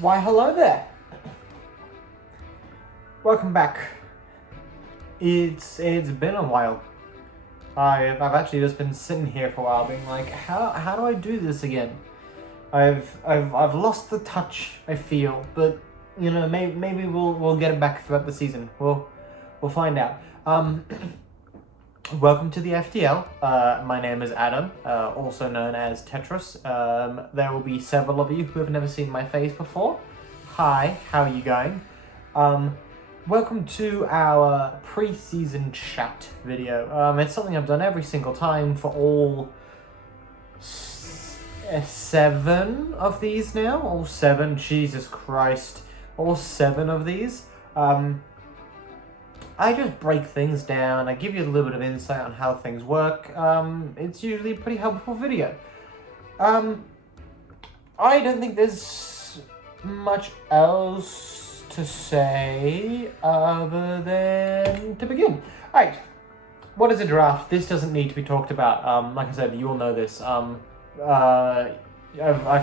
Why, hello there. Welcome back. It's been a while. I've actually just been sitting here for a while, being like, how do I do this again? I've lost the touch, I feel, but you know, maybe we'll get it back throughout the season. We'll find out. Welcome to the FTL. My name is Adam, also known as Tetris. There will be several of you who have never seen my face before. Hi, how are you going? Welcome to our preseason chat video. It's something I've done every single time for all 7 of these now. All 7, Jesus Christ. All 7 of these. I just break things down, I give you a little bit of insight on how things work. It's usually a pretty helpful video. I don't think there's much else to say other than to begin. Alright, what is a draft? This doesn't need to be talked about. Like I said, you all know this. I've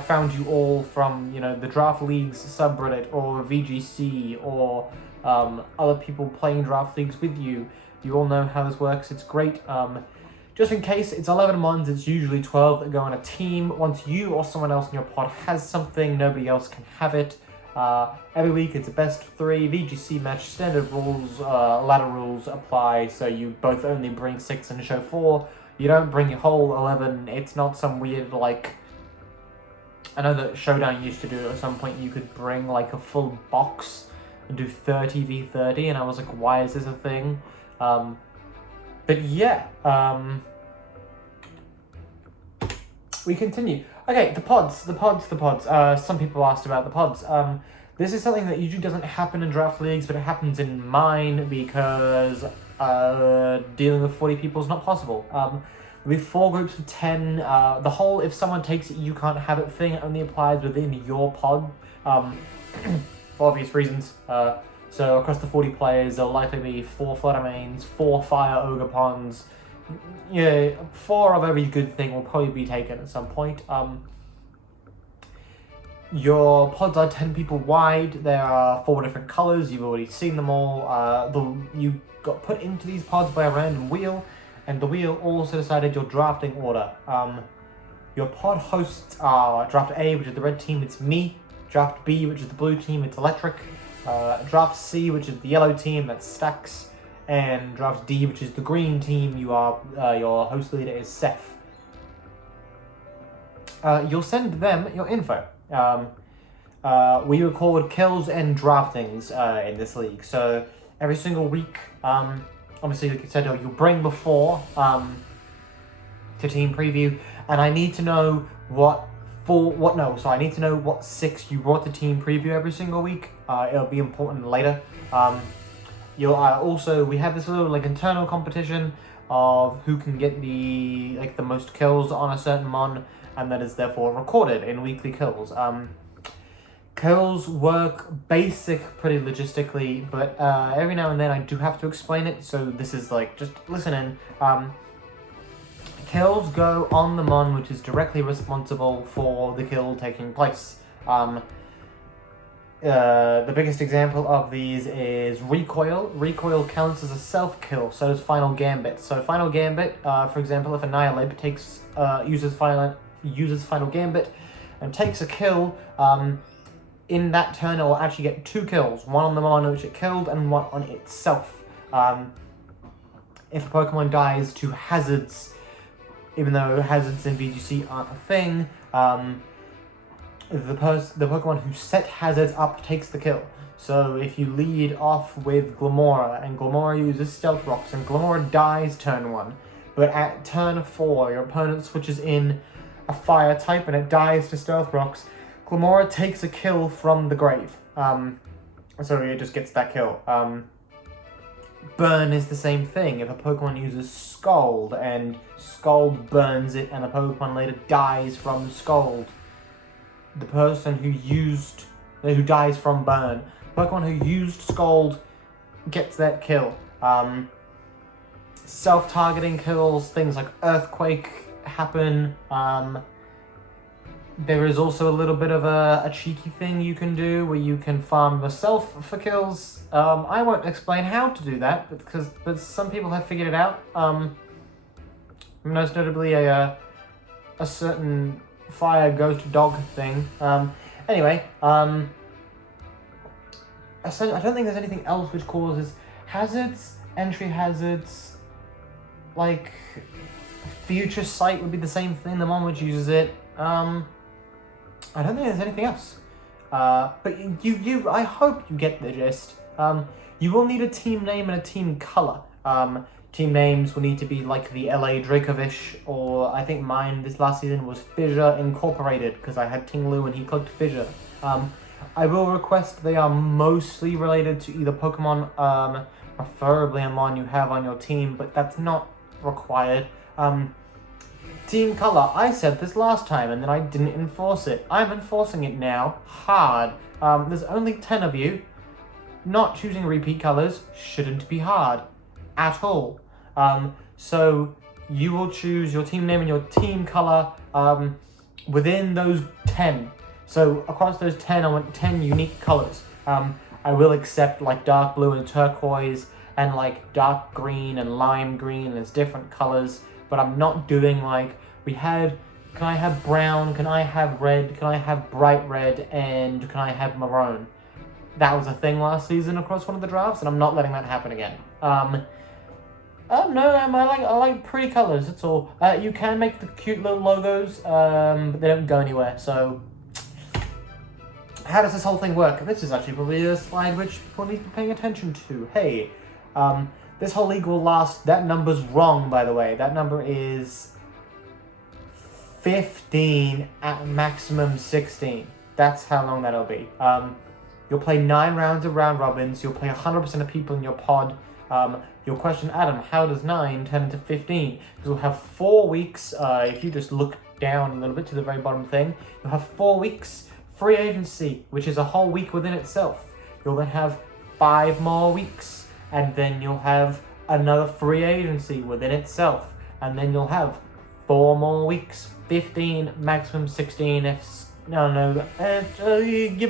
found you all from, you know, the Draft Leagues subreddit or VGC or other people playing draft leagues with you. You all know how this works. It's great. Just in case, it's 11 mons. It's usually 12 that go on a team. Once you or someone else in your pod has something, nobody else can have it. Every week it's a best of 3 VGC match. Standard rules, ladder rules apply. So you both only bring 6 and show 4. You don't bring your whole 11. It's not some weird, like, I know that Showdown used to do it at some point. You could bring like a full box and do 30v30, and I was like, why is this a thing? But yeah, we continue. Okay, the pods. Some people asked about the pods. This is something that usually doesn't happen in draft leagues, but it happens in mine because dealing with 40 people is not possible. There'll be 4 groups of 10. The whole if someone takes it, you can't have it thing only applies within your pod. For obvious reasons. So across the 40 players, there'll likely be 4 Flutter Mains, 4 Fire Ogre Ponds. Yeah, 4 of every good thing will probably be taken at some point. Your pods are 10 people wide. There are 4 different colors. You've already seen them all. You got put into these pods by a random wheel, and the wheel also decided your drafting order. Your pod hosts are Draft A, which is the red team. It's me. Draft B, which is the blue team, it's Electric. Draft C, which is the yellow team, that's Stacks. And Draft D, which is the green team, your host leader is Seth. You'll send them your info. We record kills and draftings in this league. So every single week, obviously, like I said, you'll bring before to team preview, and I need to know I need to know what 6 you brought to team preview every single week. It'll be important later. We have this little like internal competition of who can get the most kills on a certain mon, and that is therefore recorded in weekly kills. Kills work basic pretty logistically, but every now and then I do have to explain it, so this is like, just listen in. Kills go on the mon, which is directly responsible for the kill taking place. The biggest example of these is Recoil. Recoil counts as a self-kill, so does Final Gambit. So Final Gambit, for example, if Annihilate uses Final Gambit and takes a kill, in that turn it will actually get 2 kills. One on the mon which it killed, and one on itself. If a Pokemon dies to hazards, even though hazards in VGC aren't a thing, the Pokemon who set hazards up takes the kill. So if you lead off with Glamora, and Glamora uses Stealth Rocks, and Glamora dies turn 1, but at turn 4 your opponent switches in a Fire type and it dies to Stealth Rocks, Glamora takes a kill from the grave. So it just gets that kill. Burn is the same thing. If a Pokemon uses Scald and Scald burns it and the Pokemon later dies from Scald, the person who dies from Burn, Pokemon who used Scald gets that kill. Self-targeting kills, things like Earthquake happen. There is also a little bit of a cheeky thing you can do where you can farm yourself for kills. I won't explain how to do that, but some people have figured it out. Most notably a certain fire ghost dog thing. Anyway, I don't think there's anything else which causes hazards, entry hazards, like future sight would be the same thing, the one which uses it. I don't think there's anything else. But I hope you get the gist. You will need a team name and a team color. Team names will need to be like the LA Dracovish, or I think mine this last season was Fissure Incorporated, because I had Ting Lu and he clicked Fissure. I will request they are mostly related to either Pokemon, preferably a mon you have on your team, but that's not required. Team color, I said this last time and then I didn't enforce it. I'm enforcing it now, hard. There's only 10 of you. Not choosing repeat colors shouldn't be hard, at all. So you will choose your team name and your team color within those 10. So across those 10, I want 10 unique colors. I will accept like dark blue and turquoise and like dark green and lime green as different colors. But I'm not doing like, can I have brown, can I have red, can I have bright red, and can I have maroon? That was a thing last season across one of the drafts, and I'm not letting that happen again. No, I like pretty colors, that's all. You can make the cute little logos, but they don't go anywhere, so... How does this whole thing work? This is actually probably a slide which people need to be paying attention to. Hey, this whole league will last... That number's wrong, by the way. That number is 15 at maximum 16. That's how long that'll be. You'll play 9 rounds of round robins. You'll play 100% of people in your pod. You'll question, Adam, how does 9 turn into 15? Because we'll have 4 weeks. If you just look down a little bit to the very bottom thing, you'll have 4 weeks free agency, which is a whole week within itself. You'll then have 5 more weeks. And then you'll have another free agency within itself. And then you'll have 4 more weeks. 15, maximum 16. Give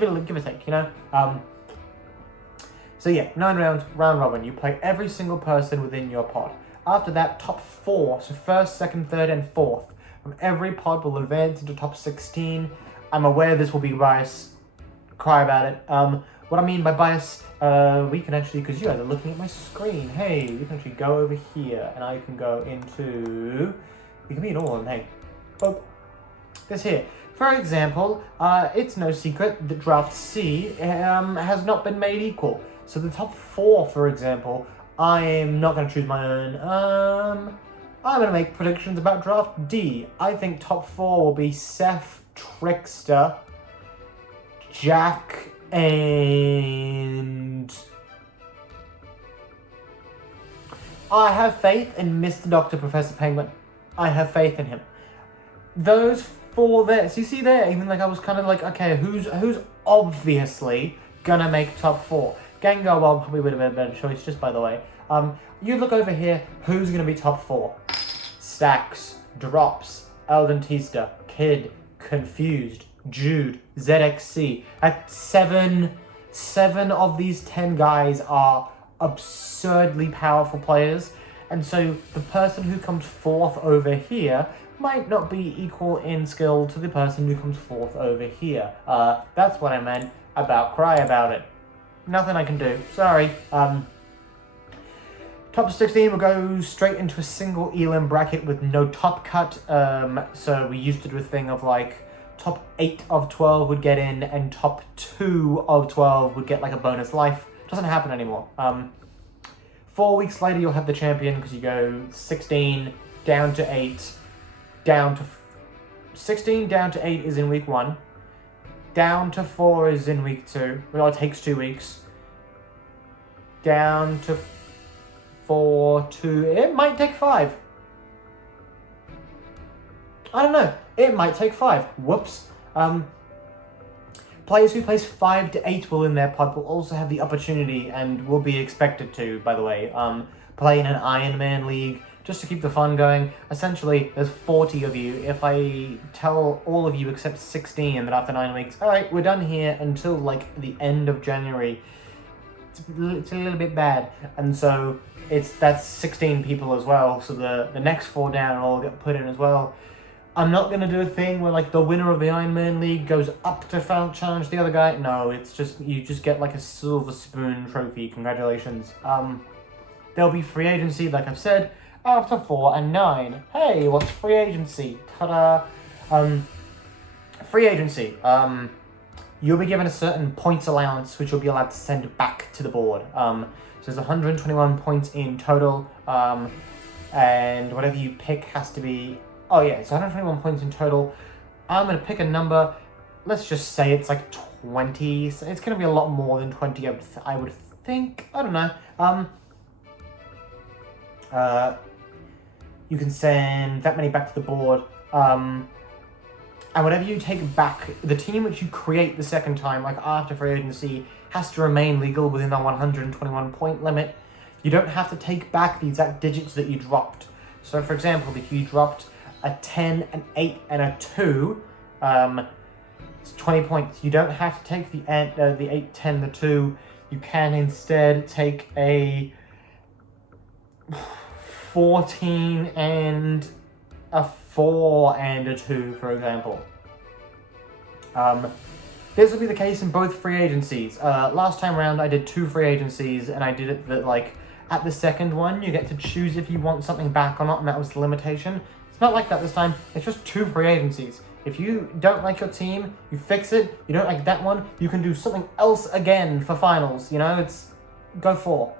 it a take, you know? So yeah, 9 rounds, round robin. You play every single person within your pod. After that, top 4, so first, second, third, and fourth from every pod will advance into top 16. I'm aware this will be biased. Cry about it. What I mean by bias, we can actually, because you guys are looking at my screen, hey, we can actually go over here, and I can go into, we can be in all of them, hey, boop, this here. For example, it's no secret that Draft C has not been made equal. So the top 4, for example, I'm not going to choose my own. I'm going to make predictions about Draft D. I think top 4 will be Seth, Trickster, Jack, and I have faith in Mr. Dr. Professor Penguin. I have faith in him. Those 4 there, so you see there, even like I was kind of like, okay, who's obviously gonna make top 4? Gengar, well, probably would have been a better choice, just by the way. You look over here, who's gonna be top 4? Stacks, Drops, Eldentista, Kid, Confused, Jude, ZXC. At 7 of these 10 guys are absurdly powerful players, and so the person who comes 4th over here might not be equal in skill to the person who comes 4th over here. That's what I meant about cry about it. Nothing I can do, sorry. Top 16 will go straight into a single elim bracket with no top cut, so we used to do a thing of like top 8 of 12 would get in and top 2 of 12 would get like a bonus life. Doesn't happen anymore. 4 weeks later you'll have the champion because you go 16 down to 8, down to 16 down to 8 is in week 1, down to 4 is in week 2. Well, it takes 2 weeks. Down to 4 to, it might take 5. I don't know. It might take 5. Whoops. Players who place 5 to 8 will in their pod will also have the opportunity and will be expected to, by the way, play in an Iron Man league just to keep the fun going. Essentially, there's 40 of you. If I tell all of you except 16 that after 9 weeks, all right, we're done here until like the end of January, it's a little bit bad. And so that's 16 people as well. So the next 4 down all get put in as well. I'm not going to do a thing where like the winner of the Ironman League goes up to challenge the other guy. No, it's just, you just get like a silver spoon trophy. Congratulations. There'll be free agency, like I've said, after 4 and 9. Hey, what's free agency? Ta-da! Free agency. You'll be given a certain points allowance, which you'll be allowed to send back to the board. So there's 121 points in total, and whatever you pick has to be... Oh yeah, it's 121 points in total. I'm going to pick a number. Let's just say it's like 20. So it's going to be a lot more than 20, I would think. I don't know. You can send that many back to the board. And whatever you take back, the team which you create the second time, like after free agency, has to remain legal within the 121 point limit. You don't have to take back the exact digits that you dropped. So for example, if you dropped a 10, an 8, and a 2, it's 20 points. You don't have to take the 8, 10, the 2. You can instead take a 14 and a 4 and a 2, for example. This will be the case in both free agencies. Last time around, I did 2 free agencies, and I did it that, like, at the second one, you get to choose if you want something back or not, and that was the limitation. It's not like that this time. It's just 2 free agencies. If you don't like your team, you fix it. You don't like that one, you can do something else again for finals. You know, it's go for.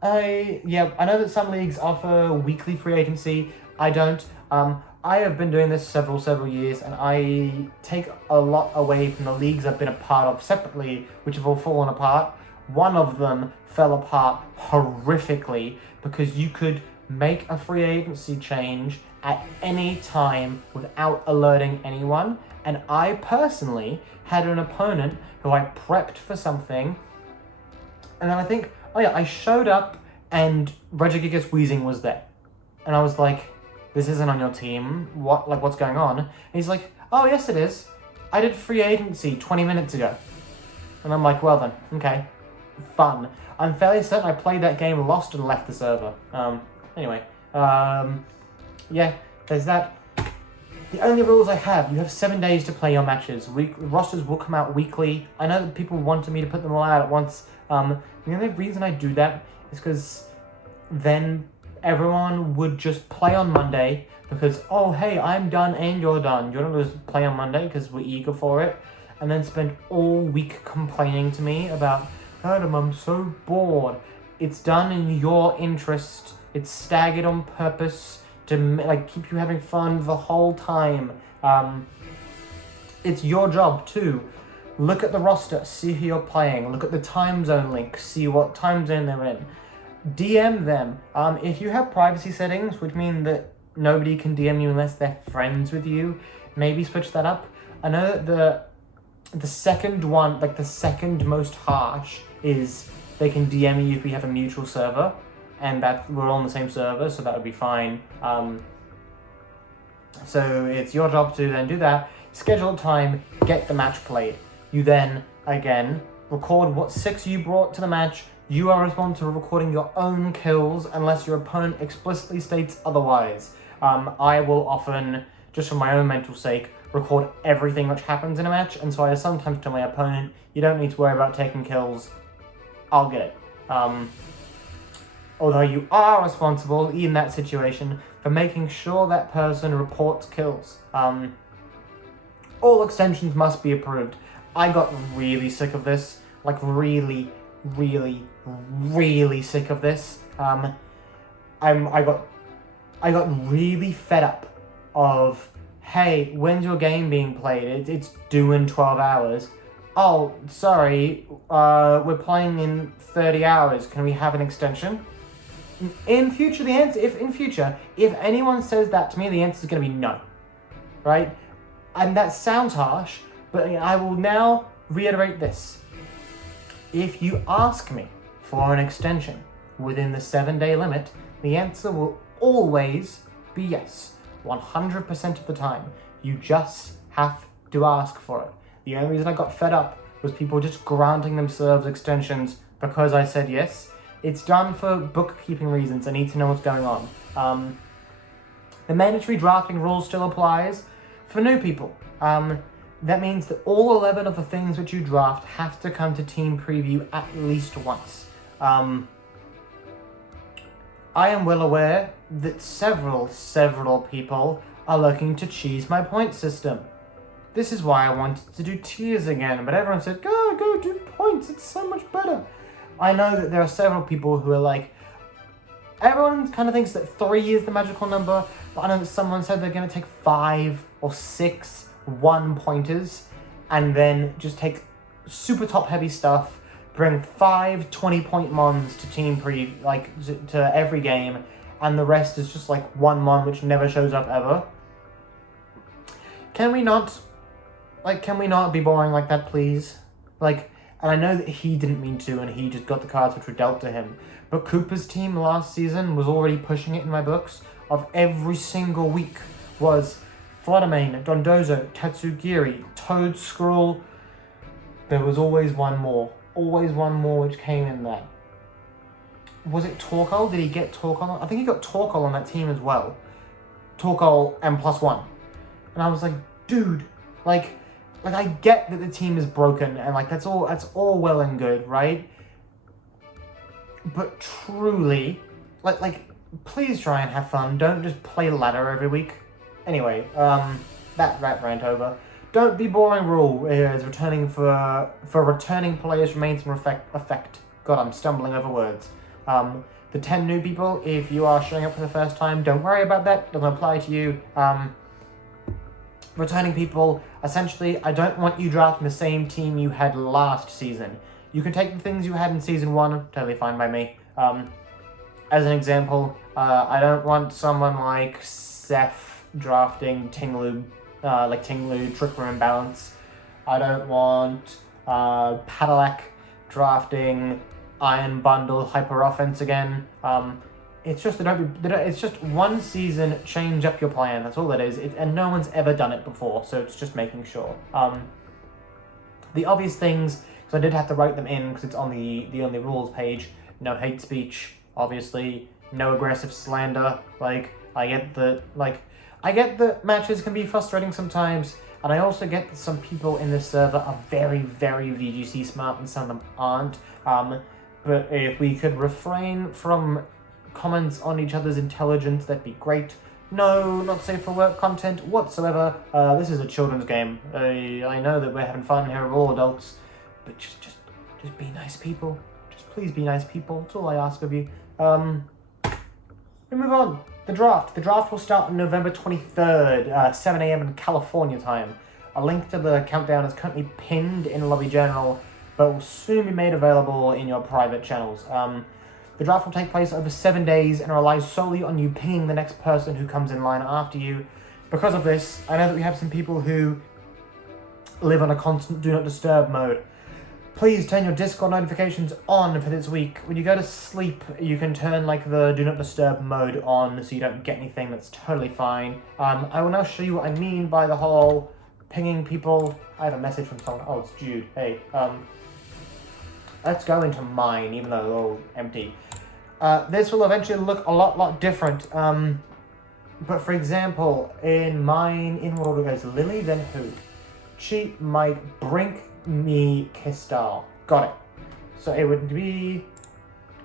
I know that some leagues offer weekly free agency. I don't. I have been doing this several years, and I take a lot away from the leagues I've been a part of separately, which have all fallen apart. One of them fell apart horrifically because you could make a free agency change at any time without alerting anyone. And I personally had an opponent who I prepped for something, and then I think, oh yeah, I showed up and Regigigas Wheezing was there. And I was like, this isn't on your team. What's going on? And he's like, oh yes it is. I did free agency 20 minutes ago. And I'm like, well then, okay. Fun. I'm fairly certain I played that game, lost, and left the server. Anyway. Yeah, there's that. The only rules I have, you have 7 days to play your matches. Rosters will come out weekly. I know that people wanted me to put them all out at once. The only reason I do that is because then everyone would just play on Monday because, oh, hey, I'm done and you're done. You don't just play on Monday because we're eager for it. And then spend all week complaining to me about, Adam, I'm so bored. It's done in your interest. It's staggered on purpose to like keep you having fun the whole time. It's your job too. Look at the roster, see who you're playing. Look at the time zone link, see what time zone they're in. DM them. If you have privacy settings, which mean that nobody can DM you unless they're friends with you, maybe switch that up. I know that the second one, like the second most harsh, is they can DM you if we have a mutual server, and that we're all on the same server, so that would be fine. So it's your job to then do that, schedule time, get the match played. You then, again, record what 6 you brought to the match. You are responsible for recording your own kills unless your opponent explicitly states otherwise. I will often, just for my own mental sake, record everything which happens in a match, and so I sometimes tell my opponent, you don't need to worry about taking kills, I'll get it. Although you are responsible, in that situation, for making sure that person reports kills. All extensions must be approved. I got really sick of this. Like, really sick of this. I got really fed up of, hey, when's your game being played? It's due in 12 hours. Oh, sorry, we're playing in 30 hours. Can we have an extension? In future, if anyone says that to me, the answer is going to be no. Right? And that sounds harsh, but I will now reiterate this. If you ask me for an extension, within the 7-day limit, the answer will always be yes. 100% of the time. You just have to ask for it. The only reason I got fed up was people just granting themselves extensions because I said yes. It's done for bookkeeping reasons. I need to know what's going on. The mandatory drafting rule still applies for new people. That means that all 11 of the things which you draft have to come to team preview at least once. I am well aware that several people are looking to cheese my point system. This is why I wanted to do tiers again, but everyone said, go do points, it's so much better. I know that there are several people who are like, everyone kind of thinks that 3 is the magical number, but I know that someone said they're going to take 5 or 6 1-pointers and then just take super top heavy stuff, bring 5 20-point mons to to every game, and the rest is just like one mon which never shows up ever. Can we not be boring like that, please? And I know that he didn't mean to, and he just got the cards which were dealt to him. But Cooper's team last season was already pushing it in my books of every single week was Floodamane, Dondozo, Tatsugiri, Toad Scroll. There was always one more which came in there. Was it Torkoal? Did he get Torkoal? I think he got Torkoal on that team as well. Torkoal and +1. And I was like, dude, I get that the team is broken and that's all well and good, right? But truly, please try and have fun. Don't just play ladder every week. Anyway, that rant over. Don't be boring rule is returning for returning players remains in effect. God, I'm stumbling over words. The 10 new people, if you are showing up for the first time, don't worry about that. Doesn't apply to you. Returning people, essentially, I don't want you drafting the same team you had last season. You can take the things you had in season 1, totally fine by me. As an example, I don't want someone like Seth drafting Tinglu, Trick Room Balance. I don't want Padaleck drafting Iron Bundle Hyper Offense again. It's just it's just one season, change up your plan. That's all it is. And no one's ever done it before, so it's just making sure. The obvious things, because I did have to write them in because it's on the only rules page. No hate speech, obviously. No aggressive slander. I get that matches can be frustrating sometimes, and I also get that some people in this server are very, very VGC smart and some of them aren't. But if we could refrain from comments on each other's intelligence, that'd be great. No, not safe for work content whatsoever. This is a children's game. I know that we're having fun here, we're all adults, but just be nice people. Just please be nice people. That's all I ask of you. We move on. The draft. The draft will start on November 23rd, 7 a.m. in California time. A link to the countdown is currently pinned in Lobby General, but will soon be made available in your private channels. The draft will take place over 7 days and relies solely on you pinging the next person who comes in line after you. Because of this, I know that we have some people who live on a constant do not disturb mode. Please turn your Discord notifications on for this week. When you go to sleep, you can turn the do not disturb mode on so you don't get anything. That's totally fine. I will now show you what I mean by the whole pinging people. I have a message from someone. Oh, it's Jude. Hey, let's go into mine, even though they're all empty. This will eventually look a lot different. But for example, in mine, in what order goes Lily, then who? She might brink me Kistal. Got it. So it would be...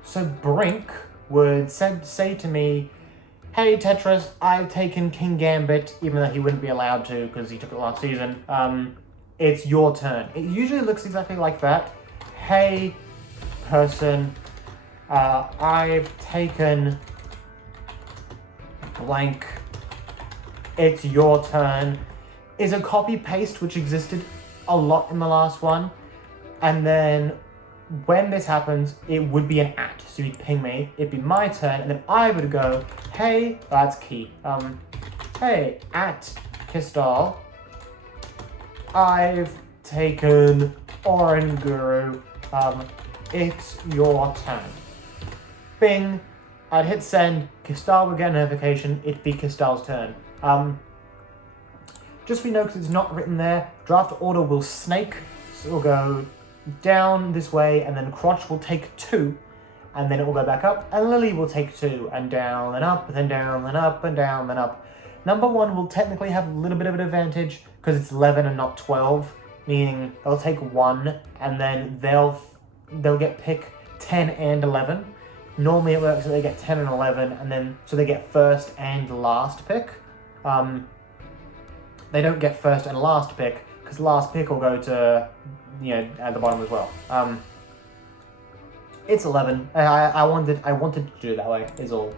So Brink would say to me, hey Tetris, I've taken King Gambit, even though he wouldn't be allowed to because he took it last season. It's your turn. It usually looks exactly like that. Hey person, I've taken blank. It's your turn. Is a copy paste which existed a lot in the last one, and then when this happens, it would be an @ so you'd ping me, it'd be my turn, and then I would go, hey, that's key, hey, @Kistal, I've taken Oran Guru, it's your turn. bing, I'd hit send, Kistal would get a notification, it'd be Kistal's turn. Just so you know, because it's not written there, draft order will snake, so it'll go down this way, and then Crotch will take 2, and then it will go back up, and Lily will take 2, and down and up, and then down and up, and down and up. Number 1 will technically have a little bit of an advantage, because it's 11 and not 12, meaning they'll take 1, and then they'll get pick 10 and 11. Normally it works that they get 10 and 11, and then, so they get first and last pick. They don't get first and last pick, because last pick will go to, at the bottom as well. It's 11. I wanted to do it that way, is all.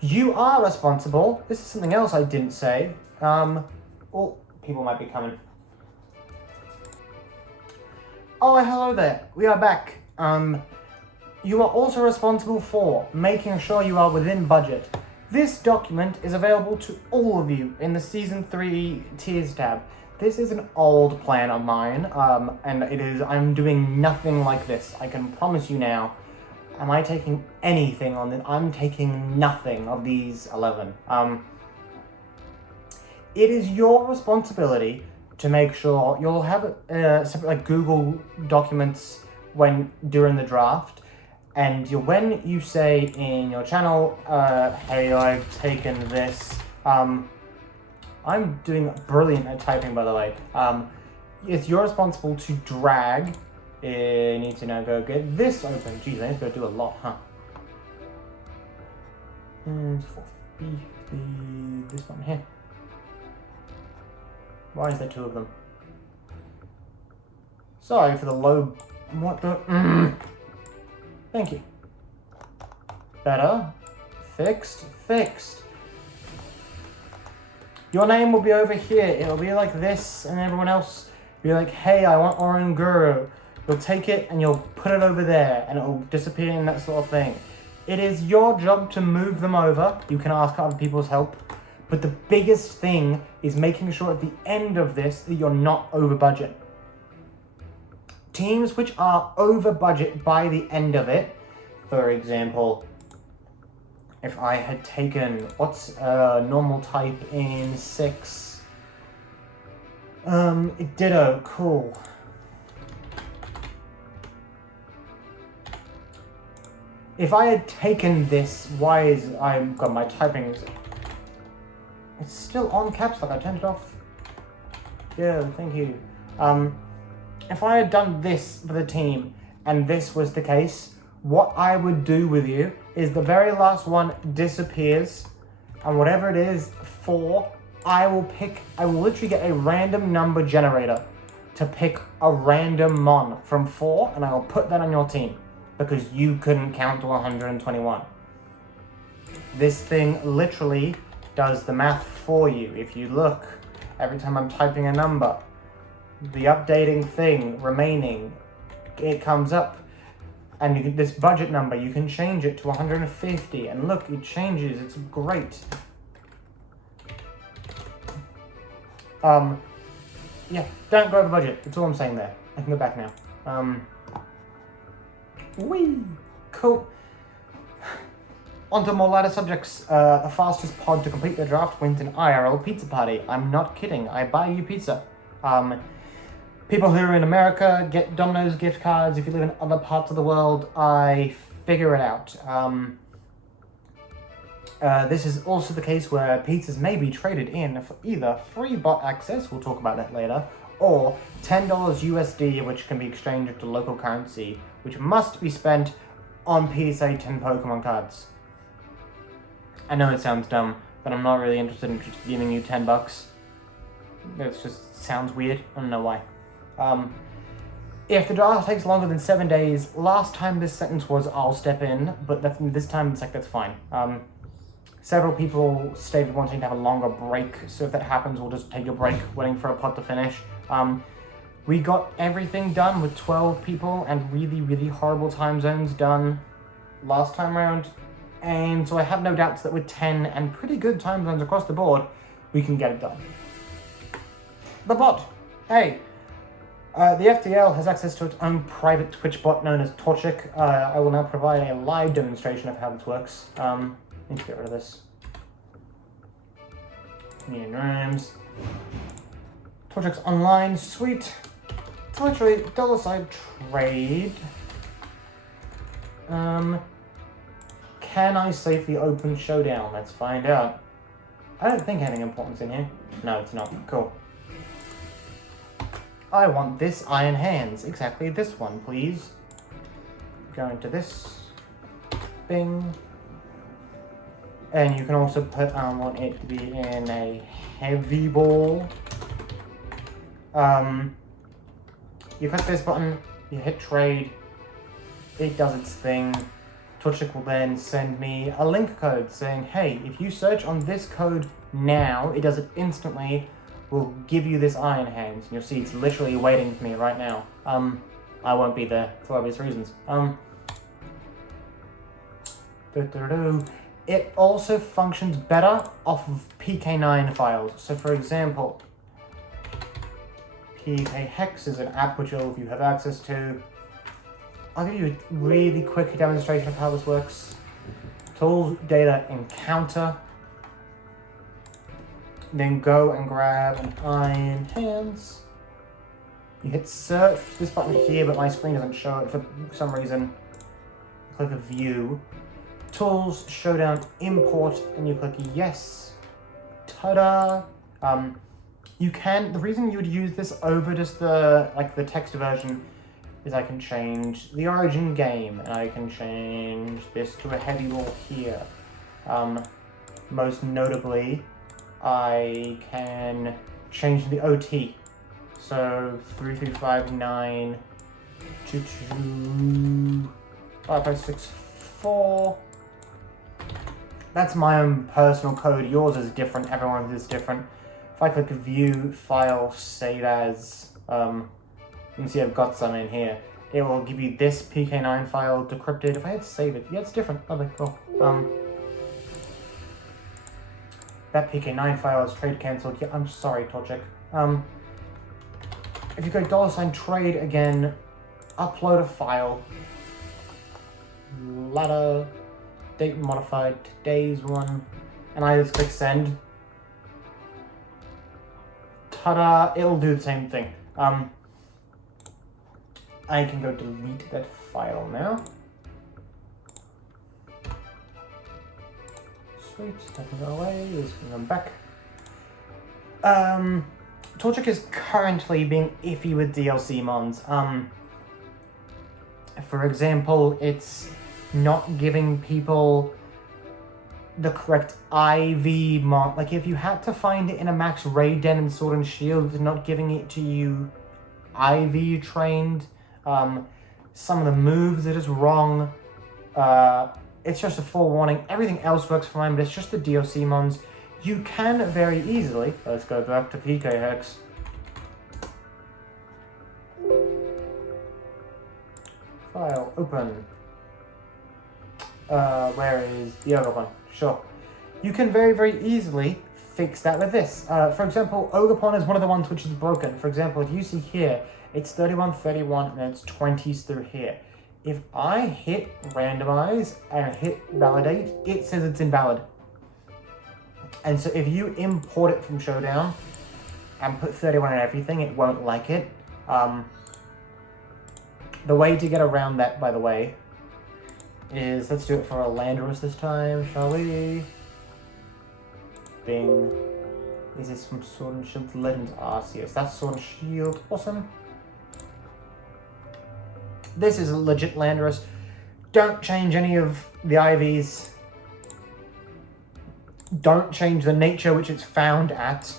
You are responsible. This is something else I didn't say. Oh, people might be coming. Oh, hello there. We are back. You are also responsible for making sure you are within budget. This document is available to all of you in the Season 3 Tiers tab. This is an old plan of mine, and I'm doing nothing like this. I can promise you now. Am I taking anything on this? I'm taking nothing of these 11. It is your responsibility to make sure you'll have separate, like Google documents during the draft, and when you say in your channel, hey, I've taken this. I'm doing brilliant at typing, by the way. It's your responsible to drag. You need to now go get this open. Jeez, I need to go do a lot, huh? And for this one here. Why is there 2 of them? Sorry for the low... What the... Thank you. Better. Fixed. Your name will be over here. It'll be like this, and everyone else will be like, hey, I want Oran Guru. You'll take it, and you'll put it over there, and it'll disappear and that sort of thing. It is your job to move them over. You can ask other people's help. But the biggest thing is making sure at the end of this that you're not over budget. Teams which are over budget by the end of it, for example, if I had taken, what's normal type in 6? Ditto, cool. If I had taken this, I've got my typing, it's still on caps lock, I turned it off. Yeah, thank you. If I had done this for the team, and this was the case, what I would do with you is the very last one disappears, and whatever it is, 4, I will literally get a random number generator to pick a random mon from 4, and I will put that on your team, because you couldn't count to 121. This thing literally does the math for you. If you look, every time I'm typing a number, the updating thing remaining, it comes up, and this budget number, you can change it to 150, and look, it changes. It's great. Yeah, don't go over budget. That's all I'm saying there. I can go back now. Whee! Cool. On to more lighter subjects. The fastest pod to complete the draft wins an IRL pizza party. I'm not kidding. I buy you pizza. People who are in America get Domino's gift cards. If you live in other parts of the world, I figure it out. This is also the case where pizzas may be traded in for either free bot access, we'll talk about that later, or $10 USD, which can be exchanged into local currency, which must be spent on PSA 10 Pokemon cards. I know it sounds dumb, but I'm not really interested in just giving you $10. It just sounds weird. I don't know why. If the draft takes longer than 7 days, last time this sentence was I'll step in, but this time it's like that's fine. Several people stated wanting to have a longer break, so if that happens, we'll just take a break, waiting for a pod to finish. We got everything done with 12 people and really, really horrible time zones done last time around. And so I have no doubts that with 10 and pretty good time zones across the board, we can get it done. The bot. Hey. The FTL has access to its own private Twitch bot known as Torchic. I will now provide a live demonstration of how this works. Need to get rid of this. New rooms. Torchic's online, sweet. It's literally $sign trade. Can I safely open Showdown? Let's find out. I don't think anything important's in here. No, it's not. Cool. I want this Iron Hands. Exactly this one, please. Go into this. Bing. And you can also put, I want it to be in a heavy ball. You click this button, you hit trade, it does its thing. Torchic will then send me a link code saying, hey, if you search on this code now, it does it instantly, will give you this Iron Hands. And you'll see it's literally waiting for me right now. I won't be there for obvious reasons. It also functions better off of PK9 files. So for example, PK Hex is an app which all of you have access to. I'll give you a really quick demonstration of how this works. Tools, data, encounter. Then go and grab an Iron Hands. You hit search, this button here, but my screen doesn't show it for some reason. Click a view. Tools, Showdown, import, and you click yes. Ta-da! The reason you would use this over just the text version is I can change the origin game, and I can change this to a heavy ball here. Most notably, I can change the OT. So 3359 22 5564. That's my own personal code. Yours is different. Everyone's is different. If I click view, file, save as, you can see I've got some in here. It will give you this PK9 file decrypted. If I had to save it, yeah, it's different. Lovely, cool. That PK9 file is trade cancelled. Yeah, I'm sorry, Torchic. If you go $trade again, upload a file. Ladder, date modified, today's one, and I just click send. Ta-da! It'll do the same thing. I can go delete that file now. Sweet, that can go away, this can come back. Torchic is currently being iffy with DLC mons. For example, it's not giving people the correct IV mod. Like, if you had to find it in a max raid den in Sword and Shield, it's not giving it to you IV trained. Some of the moves are just wrong. It's just a forewarning. Everything else works fine, but it's just the DLC mons. You can very easily, let's go back to PK Hex. File, open. Where is the other one? Sure. You can very, very easily fix that with this. For example, Ogapon is one of the ones which is broken. For example, if you see here, it's 31, 31, and then it's 20s through here. If I hit randomize and hit validate, it says it's invalid. And so if you import it from Showdown and put 31 in everything, it won't like it. The way to get around that, by the way, is, let's do it for a Landorus this time, shall we? Bing. Is this from Sword and Shield Legends Arceus? That's Sword and Shield. Awesome. This is a legit Landorus. Don't change any of the IVs. Don't change the nature which it's found at.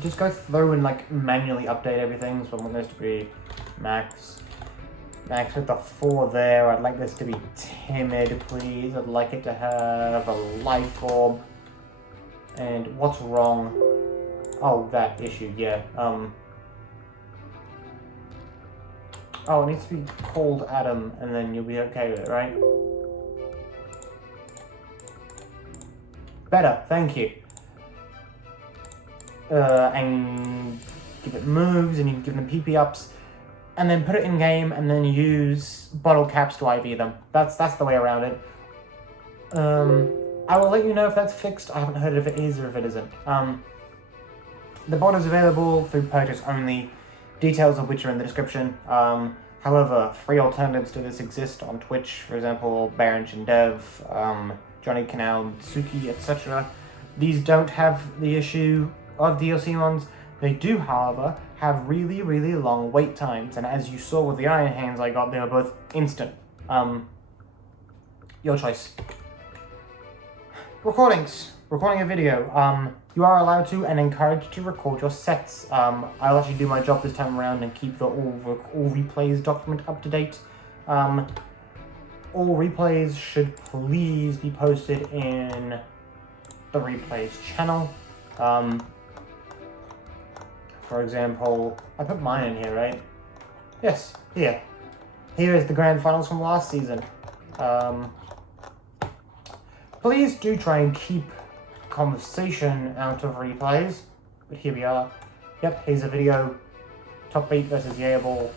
Just go through and manually update everything. So I want this to be max. Max with the 4 there. I'd like this to be timid, please. I'd like it to have a life orb. And what's wrong? Oh, that issue, yeah. Oh, it needs to be called Adam, and then you'll be okay with it, right? Better, thank you. And give it moves, and you can give them PP ups, and then put it in game, and then use bottle caps to IV them. That's the way around it. I will let you know if that's fixed. I haven't heard if it is or if it isn't. The bot is available through purchase only, details of which are in the description. However, free alternatives to this exist on Twitch, for example, Baron and Dev, Johnny Canal, Suki, etc. These don't have the issue of DLC ones. They do, however, have really, really long wait times, and as you saw with the Iron Hands I got, they were both instant. Your choice. Recording a video. You are allowed to and encouraged to record your sets. I'll actually do my job this time around and keep the all replays document up to date. All replays should please be posted in the replays channel. For example, I put mine in here, right? Yes, here. Here is the grand finals from last season. Please do try and keep conversation out of replays, but here we are. Yep, here's a video. Top 8 versus Yearball.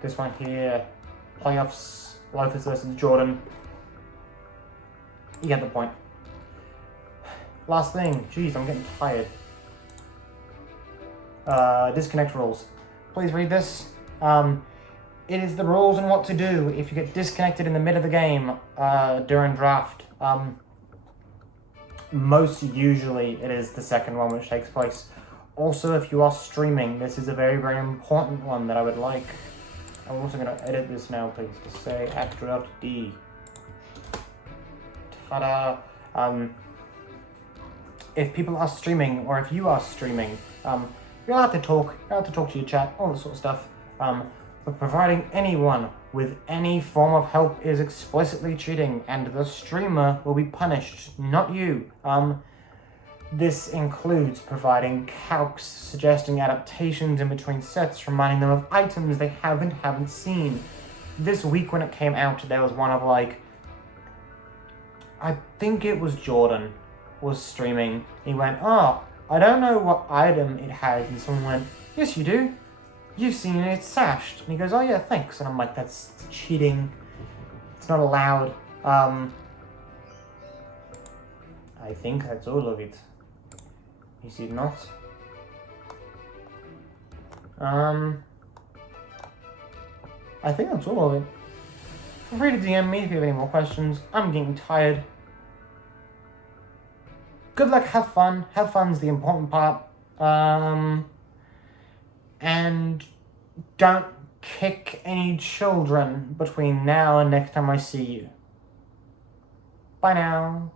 This one here, playoffs, Lotus versus Jordan. You get the point. Last thing, jeez, I'm getting tired. Disconnect rules. Please read this. It is the rules and what to do if you get disconnected in the mid of the game during draft. Most usually it is the second one which takes place. Also, if you are streaming, this is a very, very important one that I would like. I'm also going to edit this now, please, to say at draft D. Ta-da! If people are streaming, or if you are streaming, you're allowed to talk. You're allowed to talk to your chat, all that sort of stuff. But providing anyone with any form of help is explicitly cheating, and the streamer will be punished, not you. This includes providing calcs, suggesting adaptations in between sets, reminding them of items they haven't seen. This week when it came out, there was one of like, I think it was Jordan was streaming. He went, oh, I don't know what item it has, and someone went, yes you do. You've seen it, it's sashed. And he goes, oh yeah, thanks. And I'm like, that's cheating. It's not allowed. I think that's all of it. Is it not? I think that's all of it. Feel free to DM me if you have any more questions. I'm getting tired. Good luck, have fun. Have fun's the important part. And don't kick any children between now and next time I see you. Bye now.